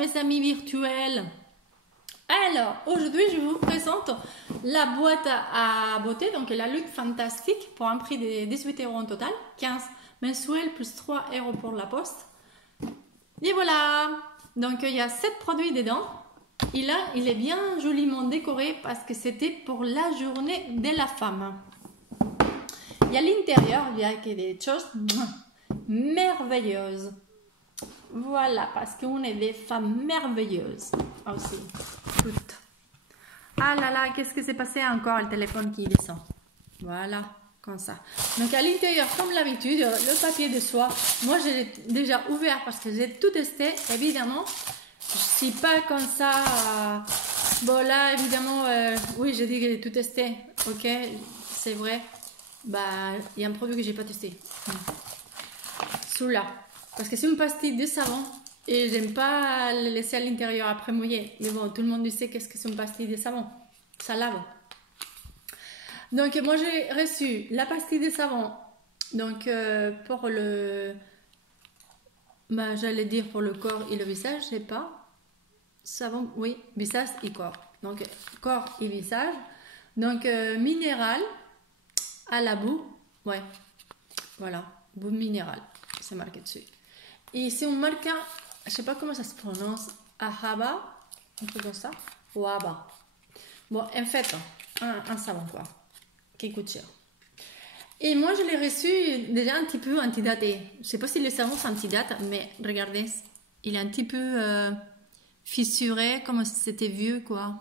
mes amis virtuels. Alors, aujourd'hui, je vous présente la boîte à beauté, donc la Luxe Fantastique, pour un prix de 18 € en total, 15 mensuels plus 3 € pour la poste. Et voilà, donc il y a 7 produits dedans. Et là, il est bien joliment décoré parce que c'était pour la journée de la femme. Et à l'intérieur, il y a des choses merveilleuses. Voilà, parce qu'on est des femmes merveilleuses aussi. Toutes. Ah là là, qu'est-ce que c'est passé encore, le téléphone qui descend. Voilà, comme ça. Donc à l'intérieur, comme l'habitude, le papier de soie. Moi, je l'ai déjà ouvert parce que j'ai tout testé. Évidemment, je ne suis pas comme ça. Bon là, évidemment, oui, j'ai dit que j'ai tout testé. Ok, c'est vrai. Bah, il y a un produit que j'ai pas testé. Celui-là. Parce que c'est une pastille de savon et j'aime pas le laisser à l'intérieur après mouiller. Mais bon, tout le monde sait qu'est-ce que c'est une pastille de savon. Ça lave. Donc moi j'ai reçu la pastille de savon. Donc pour le... Bah, j'allais dire pour le corps et le visage, je sais pas. Savon, oui, visage et corps. Donc corps et visage. Donc minéral à la boue. Ouais, voilà, boue minérale. C'est marqué dessus. Et c'est une marque, je sais pas comment ça se prononce, Ahaba, un peu comme ça, ou Aba. Bon, en fait, un savon quoi, qui coûte cher. Et moi, je l'ai reçu déjà un petit peu antidaté. Je sais pas si les savons sont antidates, mais regardez, il est un petit peu fissuré, comme si c'était vieux quoi.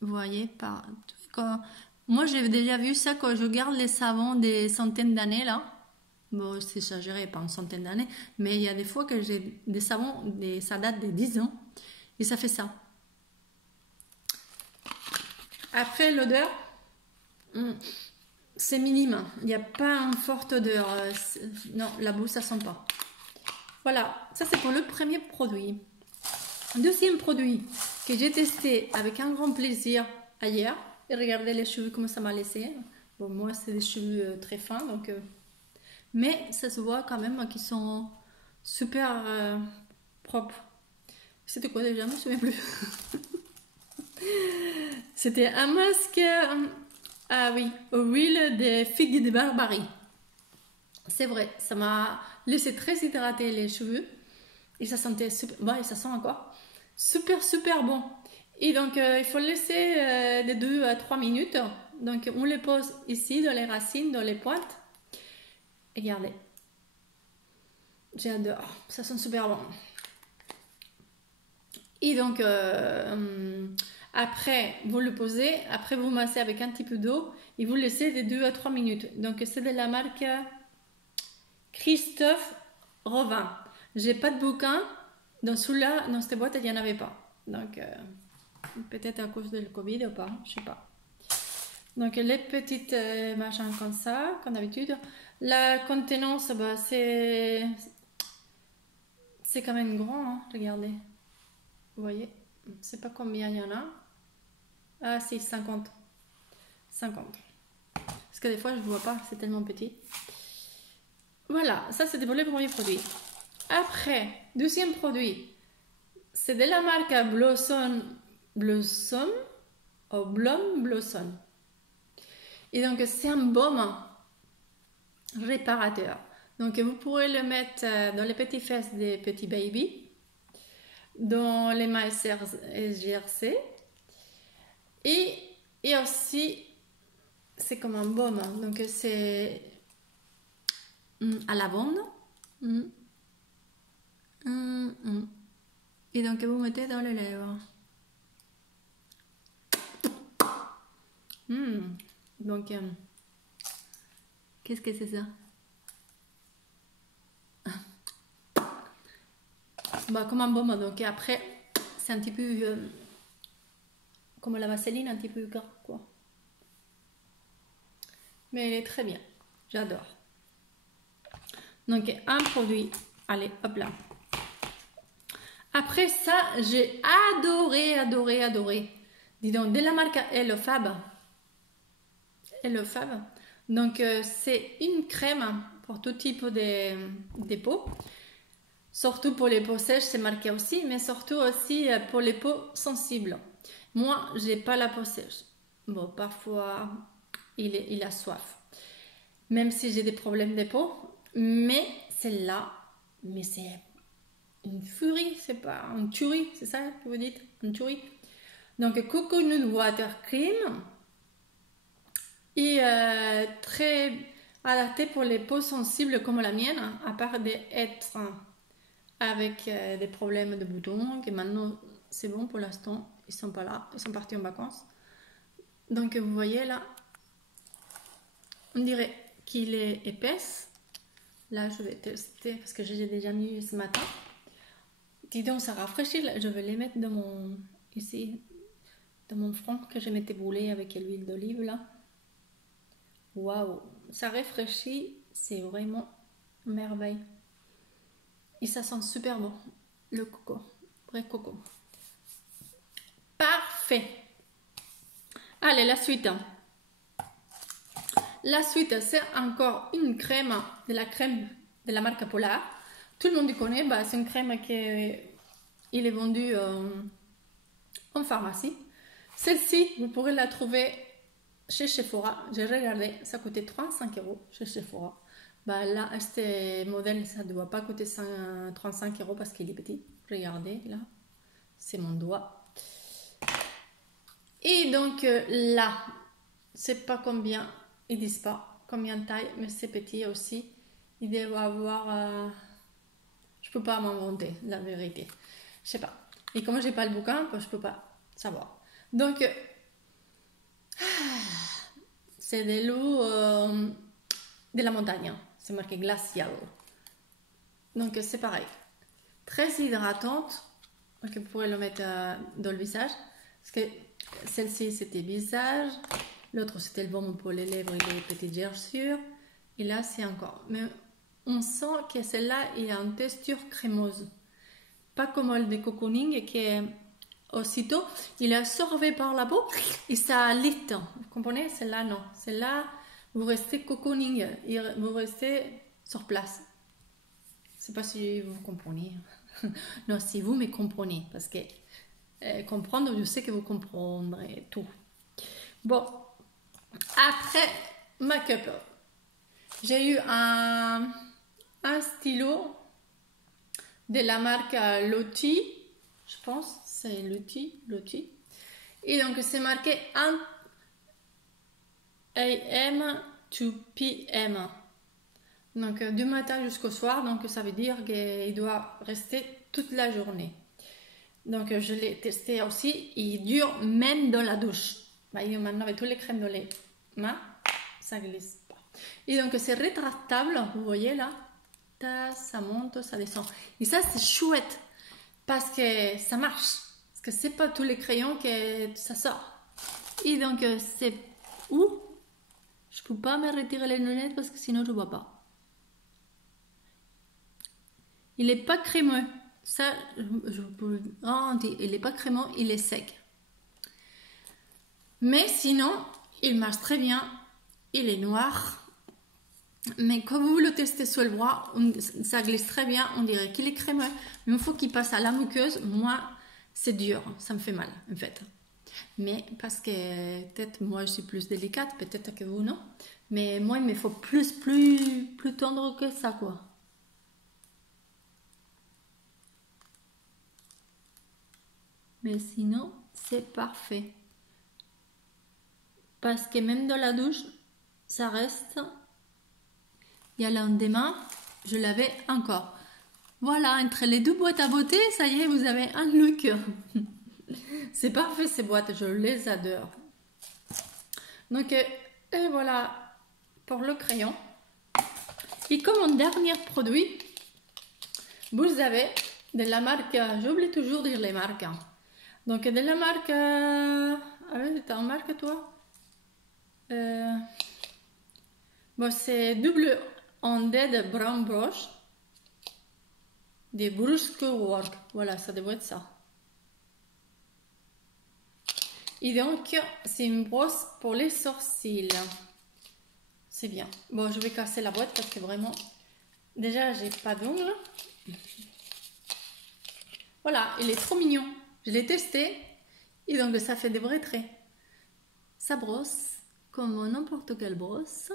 Vous voyez, moi j'ai déjà vu ça quand je garde les savons des centaines d'années là. Bon, c'est exagéré, pas une centaine d'années, mais il y a des fois que j'ai des savons, ça date de 10 ans, et ça fait ça. Après, l'odeur, c'est minime, il n'y a pas une forte odeur, non, la boue, ça sent pas. Voilà, ça c'est pour le premier produit. Deuxième produit que j'ai testé avec un grand plaisir ailleurs, et regardez les cheveux, comment ça m'a laissé. Bon, moi, c'est des cheveux très fins, donc... mais ça se voit quand même qu'ils sont super propres. C'était quoi déjà? Je ne me souviens plus. C'était un masque, ah oui, aux huiles de figues de Barbarie. C'est vrai, ça m'a laissé très hydraté les cheveux. Et ça sentait super, bon, et ça sent encore super bon. Et donc, il faut le laisser de 2 à 3 minutes. Donc, on les pose ici, dans les racines, dans les pointes. Regardez, j'adore, ça sent super bon. Et donc, après, vous le posez, après vous massez avec un petit peu d'eau et vous laissez de 2 à 3 minutes. Donc, c'est de la marque Christophe Robin. J'ai pas de bouquin, dans celui-là, dans cette boîte, il n'y en avait pas. Donc, peut-être à cause de le Covid ou pas, je sais pas. Donc, les petites machins comme ça, comme d'habitude. La contenance, bah, c'est quand même grand, hein, regardez. Vous voyez, je sais pas combien il y en a. Ah, c'est 50. 50. Parce que des fois, je ne vois pas, c'est tellement petit. Voilà, ça c'était pour le premier produit. Après, deuxième produit, c'est de la marque Blossom ou Blossom. Et donc, c'est un baume réparateur. Donc, vous pourrez le mettre dans les petites fesses des petits baby, dans les mains exercées. Et aussi, c'est comme un baume. Donc, c'est à lavande. Et donc, vous mettez dans les lèvres. Donc, qu'est-ce que c'est ça? Bah, comme un baume, donc après, c'est un petit peu comme la vaseline, un petit peu gras, quoi. Mais elle est très bien, j'adore. Donc, un produit, allez, hop là. Après ça, j'ai adoré. Dis donc, de la marque Hello Fab. Donc, c'est une crème pour tout type de peau. Surtout pour les peaux sèches, c'est marqué aussi, mais surtout aussi pour les peaux sensibles. Moi, j'ai pas la peau sèche. Bon, parfois, il a soif. Même si j'ai des problèmes de peau, mais celle-là, mais c'est une furie, c'est pas une tuerie, c'est ça que vous dites? Une tuerie. Donc, Coconut Water Cream est très adapté pour les peaux sensibles comme la mienne, à part d'être avec des problèmes de boutons, que maintenant c'est bon pour l'instant, ils sont pas là, ils sont partis en vacances. Donc vous voyez là, on dirait qu'il est épaisse. Là je vais tester parce que j'ai déjà mis ce matin. Dis donc ça rafraîchit, là. Je vais les mettre dans mon, ici, dans mon front que je m'étais brûlé avec l'huile d'olive là. Waouh, ça rafraîchit, c'est vraiment merveille. Et ça sent super bon, le coco, vrai coco. Parfait. Allez, la suite. La suite, c'est encore une crème de la marque Polar. Tout le monde connaît, bah, c'est une crème qui est vendue en pharmacie. Celle-ci, vous pourrez la trouver chez Sephora. J'ai regardé, ça coûtait 35 € chez Sephora. Bah là, ce modèle, ça ne doit pas coûter 35 € parce qu'il est petit. Regardez, là, c'est mon doigt. Et donc là, c'est pas combien, ils disent pas combien de taille, mais c'est petit aussi. Il doit avoir, je peux pas m'inventer la vérité. Je sais pas. Et comme j'ai pas le bouquin, je peux pas savoir. Donc, c'est de l'eau de la montagne. C'est marqué glacial. Donc c'est pareil. Très hydratante. Donc vous pourrez le mettre dans le visage. Parce que celle-ci c'était visage. L'autre c'était le baume pour les lèvres et les petites gerçures. Et là c'est encore. Mais on sent que celle-là il a une texture crémeuse. Pas comme le de Cocooning qui est aussitôt. Il est absorbé par la peau et ça lit. Vous comprenez? Celle-là non. Celle-là. Vous restez cocooning, vous restez sur place. Je ne sais pas si vous comprenez. Non, si vous me comprenez, parce que comprendre, je sais que vous comprendrez tout. Bon, après make-up, j'ai eu un stylo de la marque Lottie, je pense, c'est Lottie. Et donc c'est marqué AM to PM. Donc du matin jusqu'au soir, donc ça veut dire qu'il doit rester toute la journée. Donc je l'ai testé aussi, il dure même dans la douche. Maintenant avec toutes les crèmes dans les mains, ça glisse pas. Et donc c'est rétractable, vous voyez là, ça monte, ça descend. Et ça c'est chouette parce que ça marche, parce que c'est pas tous les crayons que ça sort. Et donc c'est où? Je ne peux pas me retirer les lunettes parce que sinon je ne vois pas. Il n'est pas crémeux. Ça, je peux garantir. Il n'est pas crémeux, il est sec. Mais sinon, il marche très bien. Il est noir. Mais quand vous le testez sur le bras, ça glisse très bien. On dirait qu'il est crémeux. Mais il faut qu'il passe à la muqueuse. Moi, c'est dur. Ça me fait mal, en fait. Mais parce que peut-être moi je suis plus délicate, peut-être que vous non. Mais moi il me faut plus tendre que ça quoi. Mais sinon c'est parfait. Parce que même dans la douche, ça reste. Il y a le lendemain, je l'avais encore. Voilà, entre les deux boîtes à beauté, ça y est, vous avez un look. C'est parfait ces boîtes, je les adore. Donc, et voilà pour le crayon. Et comme un dernier produit, vous avez de la marque, j'oublie toujours de dire les marques. Donc, de la marque, t'as une marque toi? Bon, c'est Double Ended Brown Brush des Brusque Work. Voilà, ça devrait être ça. Et donc, c'est une brosse pour les sourcils. C'est bien. Bon, je vais casser la boîte parce que vraiment, déjà, j'ai pas d'ongles. Voilà, il est trop mignon. Je l'ai testé et donc ça fait des vrais traits. Ça brosse comme n'importe quelle brosse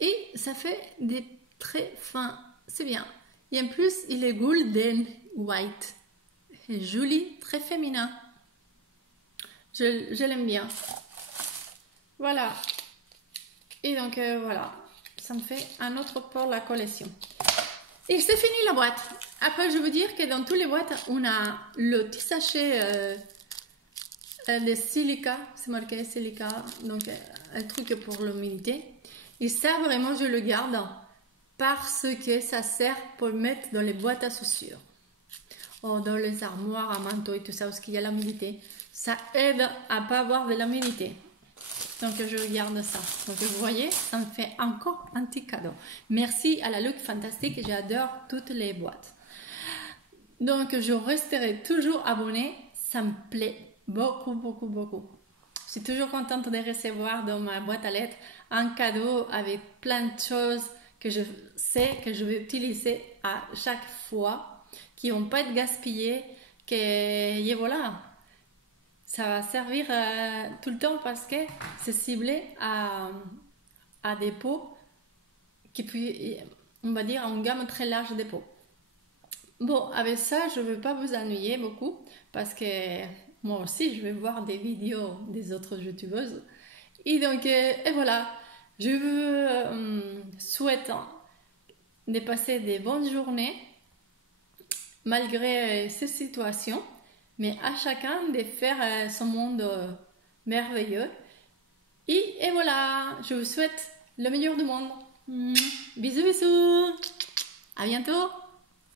et ça fait des traits fins. C'est bien. Et en plus, il est golden white. C'est joli, très féminin. Je l'aime bien. Voilà. Et donc voilà, ça me fait un autre pour la collection. Et c'est fini la boîte. Après, je veux dire que dans toutes les boîtes, on a le petit sachet de silica. C'est marqué silica, donc un truc pour l'humidité. Et ça, vraiment, je le garde parce que ça sert pour mettre dans les boîtes à chaussures. Ou dans les armoires à manteaux et tout ça, parce qu'il y a l'humidité. Ça aide à ne pas avoir de l'humidité. Donc je garde ça. Donc vous voyez, ça me fait encore un petit cadeau. Merci à la Look Fantastique, j'adore toutes les boîtes. Donc je resterai toujours abonnée, ça me plaît beaucoup, beaucoup, beaucoup. Je suis toujours contente de recevoir dans ma boîte à lettres un cadeau avec plein de choses que je sais que je vais utiliser à chaque fois, qui ne vont pas être gaspillées, et voilà. Ça va servir tout le temps parce que c'est ciblé à des pots qui puis, on va dire, une gamme très large de pots. Bon, avec ça, je ne veux pas vous ennuyer beaucoup parce que moi aussi, je vais voir des vidéos des autres youtubeuses. Et donc, et voilà, je vous souhaite de passer des bonnes journées malgré ces situations. Mais à chacun de faire son monde merveilleux. Et voilà, je vous souhaite le meilleur du monde. Bisous, bisous. À bientôt.